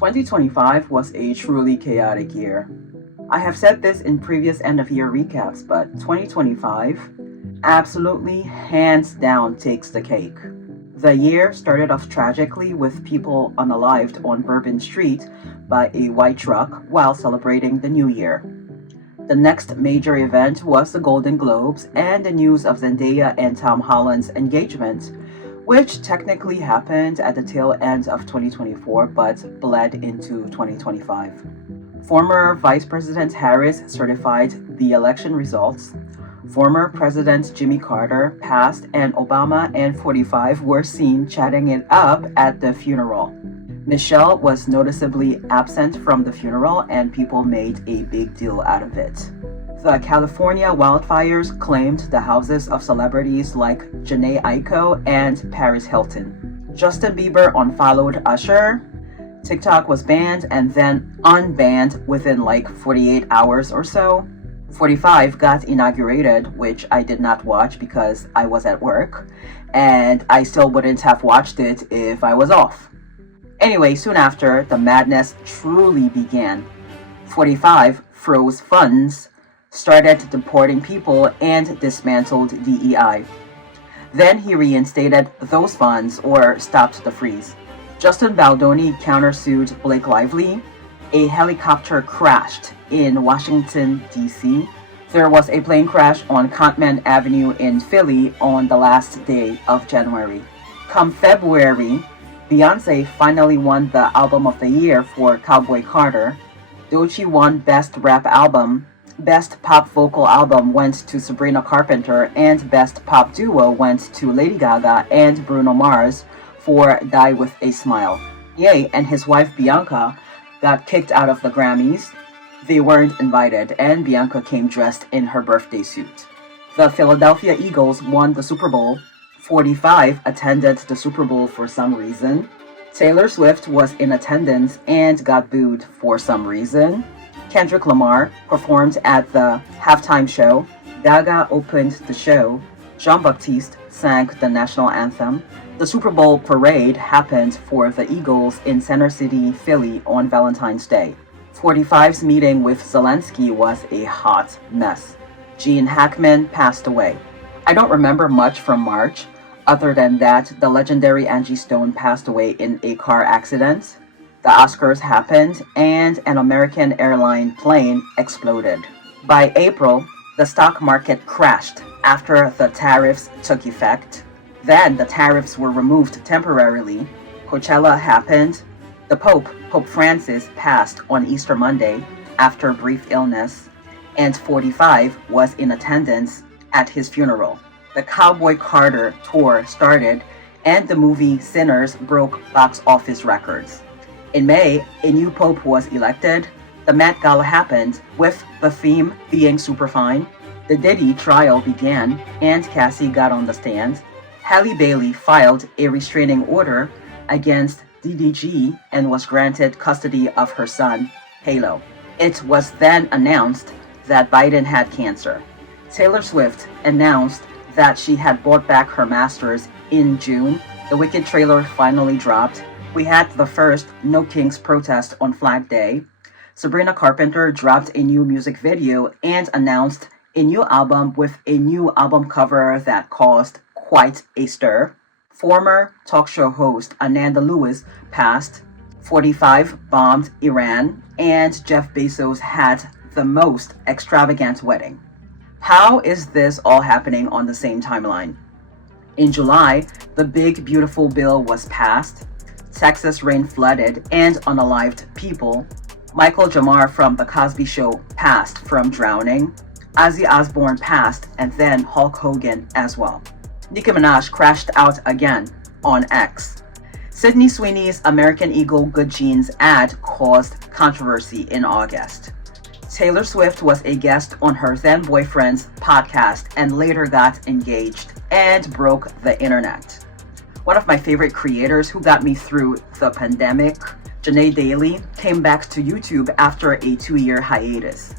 2025 was a truly chaotic year. I have said this in previous end-of-year recaps, but 2025 absolutely hands down takes the cake. The year started off tragically with people unalived on Bourbon Street by a white truck while celebrating the new year. The next major event was the Golden Globes and the news of Zendaya and Tom Holland's engagement, which technically happened at the tail end of 2024 but bled into 2025. Former Vice President Harris certified the election results. Former President Jimmy Carter passed, and Obama and 45 were seen chatting it up at the funeral. Michelle was noticeably absent from the funeral, and people made a big deal out of it. The California wildfires claimed the houses of celebrities like Jhené Aiko and Paris Hilton. Justin Bieber unfollowed Usher. TikTok was banned and then unbanned within like 48 hours or so. 45 got inaugurated, which I did not watch because I was at work, and I still wouldn't have watched it if I was off. Anyway, soon after, the madness truly began. 45 froze funds, started deporting people, and dismantled DEI. Then he reinstated those funds or stopped the freeze. Justin Baldoni countersued Blake Lively. A helicopter crashed in Washington, D.C. There was a plane crash on Cottman Avenue in Philly on the last day of January. Come February, Beyoncé finally won the Album of the Year for Cowboy Carter. Doechii won Best Rap Album. Best Pop Vocal Album went to Sabrina Carpenter, and Best Pop Duo went to Lady Gaga and Bruno Mars for Die With A Smile. Ye and his wife Bianca got kicked out of the Grammys. They weren't invited, and Bianca came dressed in her birthday suit. The Philadelphia Eagles won the Super Bowl. 45 attended the Super Bowl for some reason. Taylor Swift was in attendance and got booed for some reason. Kendrick Lamar performed at the halftime show. Gaga opened the show. Jean-Baptiste sang the national anthem. The Super Bowl parade happened for the Eagles in Center City, Philly on Valentine's Day. 45's meeting with Zelensky was a hot mess. Gene Hackman passed away. I don't remember much from March, other than that the legendary Angie Stone passed away in a car accident. The Oscars happened, and an American airline plane exploded. By April, the stock market crashed after the tariffs took effect. Then the tariffs were removed temporarily. Coachella happened. The Pope Francis, passed on Easter Monday after a brief illness, and 45 was in attendance at his funeral. The Cowboy Carter tour started, and the movie Sinners broke box office records. In May, a new pope was elected. The Met Gala happened, with the theme being Superfine. The Diddy trial began, and Cassie got on the stand. Halle Bailey filed a restraining order against DDG and was granted custody of her son, Halo. It was then announced that Biden had cancer. Taylor Swift announced that she had bought back her masters in June. The Wicked trailer finally dropped. We had the first No Kings protest on Flag Day. Sabrina Carpenter dropped a new music video and announced a new album with a new album cover that caused quite a stir. Former talk show host Ananda Lewis passed. 45 bombed Iran, and Jeff Bezos had the most extravagant wedding. How is this all happening on the same timeline? In July, the Big Beautiful Bill was passed. Texas rain flooded and unalived people. Michael Jamar from The Cosby Show passed from drowning. Ozzy Osbourne passed, and then Hulk Hogan as well. Nicki Minaj crashed out again on X. Sydney Sweeney's American Eagle Good Genes ad caused controversy in August. Taylor Swift was a guest on her then boyfriend's podcast and later got engaged and broke the internet. One of my favorite creators who got me through the pandemic, Janae Daly, came back to YouTube after a 2-year hiatus.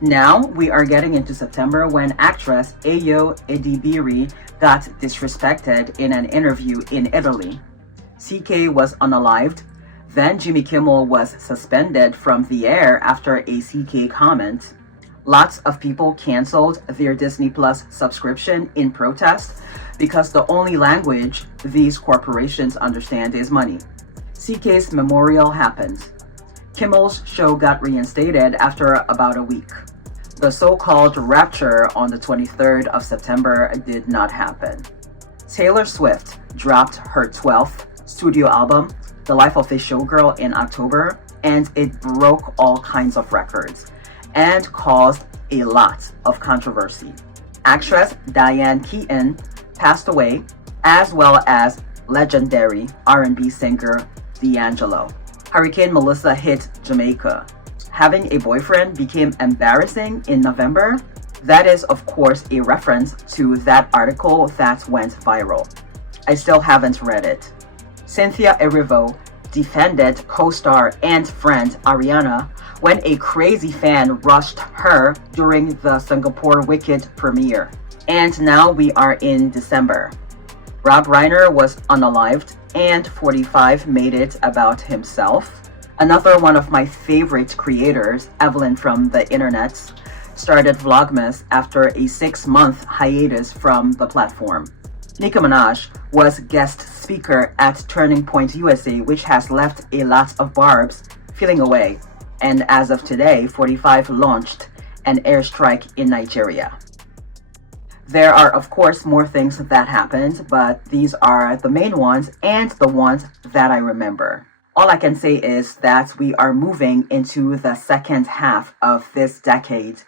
Now we are getting into September when actress Ayo Edebiri got disrespected in an interview in Italy. CK was unalived. Then Jimmy Kimmel was suspended from the air after a CK comment. Lots of people canceled their Disney Plus subscription in protest because the only language these corporations understand is money. CK's memorial happened. Kimmel's show got reinstated after about a week. The so-called rapture on the 23rd of September did not happen. Taylor Swift dropped her 12th studio album, The Life of a Showgirl, in October, and it broke all kinds of records and caused a lot of controversy. Actress Diane Keaton passed away, as well as legendary R&B singer D'Angelo. Hurricane Melissa hit Jamaica. Having a boyfriend became embarrassing in November. That is, of course, a reference to that article that went viral. I still haven't read it. Cynthia Erivo defended co-star and friend Ariana when a crazy fan rushed her during the Singapore Wicked premiere. And now we are in December. Rob Reiner was unalived, and 45 made it about himself. Another one of my favorite creators, Evelyn from the internet, started Vlogmas after a 6-month hiatus from the platform. Nicki Minaj was guest speaker at Turning Point USA, which has left a lot of barbs feeling away. And as of today, 45 launched an airstrike in Nigeria. There are, of course, more things that happened, but these are the main ones and the ones that I remember. All I can say is that we are moving into the second half of this decade,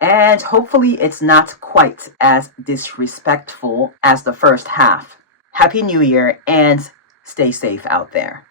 and hopefully it's not quite as disrespectful as the first half. Happy New Year and stay safe out there.